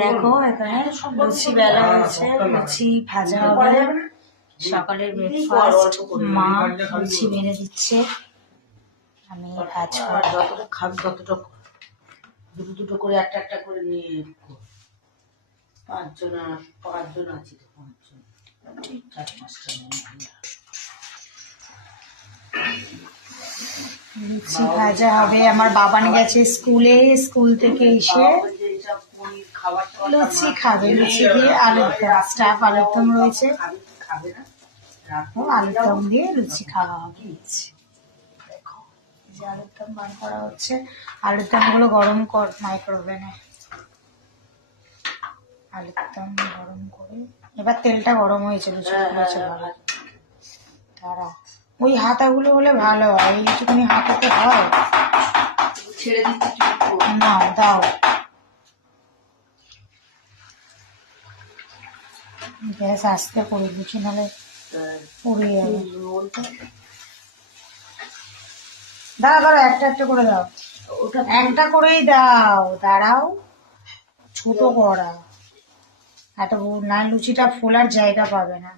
দেখো এখানে লুচি বেলা হয়েছে, লুচি ভাজা হবে। সকালের ব্রেকফাস্ট মা লুচি বেড়ে দিচ্ছে, আমি ভাজবো। যতটা খাবি ততটা দুটো দুটো করে একটা একটা করে নিয়ে পাঁচজন আছি তো, পাঁচজন ঠিক 4-5টা লুচি ভাজা হবে। আমার বাবান গেছে স্কুলে, স্কুল থেকে এসে লুচি খাবে। লুচি দিয়ে আলুর দম, স্টাফ আলুর দম রয়েছে, আলুর দম দিয়ে লুচি খাওয়া হবে। দেখো এই যে আলুর দম বার করা হচ্ছে। আলুর দম গুলো গরম কর মাইক্রোওভেনে। আলুর দম গরম করে এবার তেলটা গরম হয়েছে, লুচি হয়েছে ভালো। তারা ওই হাতাগুলো হলে ভালো হয়, এইটুকুনি হাতাতে হয়। ছেড়ে দিচ্ছি না দাও, গ্যাস আস্তে করে দিচ্ছি, নাহলে পুড়ে যাবে। দাঁড়া দাঁড়া, একটা একটা করে দাও, ওটা একটা করেই দাও। দাঁড়াও, ছোট করা, এত না লুচিটা ফোলার জায়গা পাবে না।